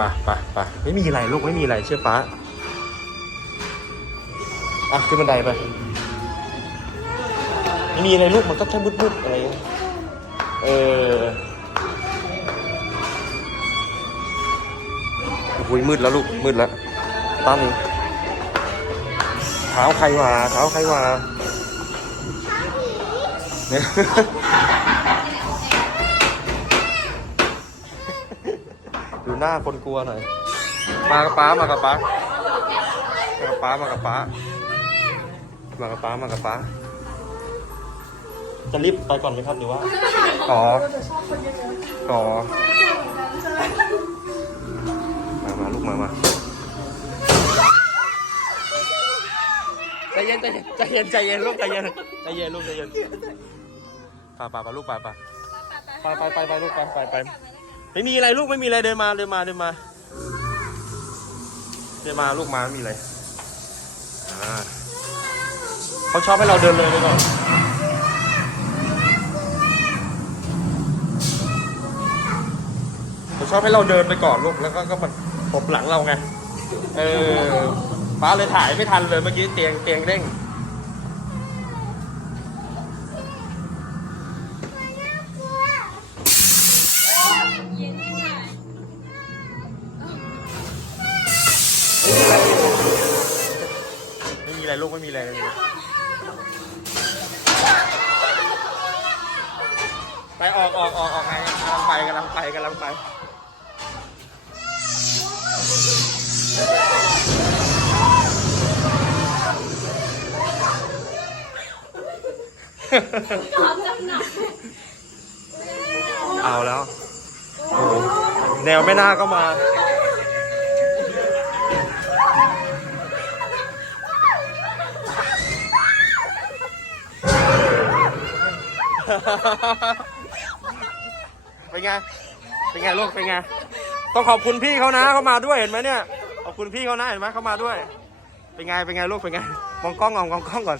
ไปไปไปไม่มีอะไรลูกไม่มีอะไรเชื่อป้าอะขึ้นบันไดไปไม่มีอะไรลูกมันก็แค่มืดๆอะไรเออโอ้ยมืดแล้วลูกมืดแล้วตั้งเท้าใครมาเท้าใครมาเนี่ย หน้าคนกลัวหน่อย มากับป้ามากับป้ามากับป้ามากับป้ามากับป้ามากับป้าจะรีบไปก่อนไหมครับหรือว่าอ๋ออ๋อมามาลูกมามาใจเย็นใจเย็นใจเย็นใจเย็นลูกใจเย็นใจเย็นลูกใจเย็นป่าป่าป่าลูกป่าป่าไปไปไปไปลูกไปไปไป ไม่มีอะไรลูกไม่มีอะไรเดินมาเดินมาเดินมาเดินมาลูกมาไม่มีอะไรอ่าเขาชอบให้เราเดินเลยไปก่อนเขาชอบให้เราเดินไปก่อนลูกแล้วก็ก็มันตบหลังเราไงเออป้าเลยถ่ายไม่ทันเลยเมื่อกี้เตียงเตียงเด้ง ลูกไม่มีอะไรเลยไปออกออกออกออกไงกำลังไปกำลังไปกำลังไปเอาแล้วโอ้โหแนวไม่น่าก็มา เป็นไง เป็นไงลูก เป็นไง ต้องขอบคุณพี่เขานะเขามาด้วยเห็นไหมเนี่ย ขอบคุณพี่เขานะเห็นไหมเขามาด้วย เป็นไง เป็นไงลูก เป็นไง มองกล้องก่อนมองกล้องก่อน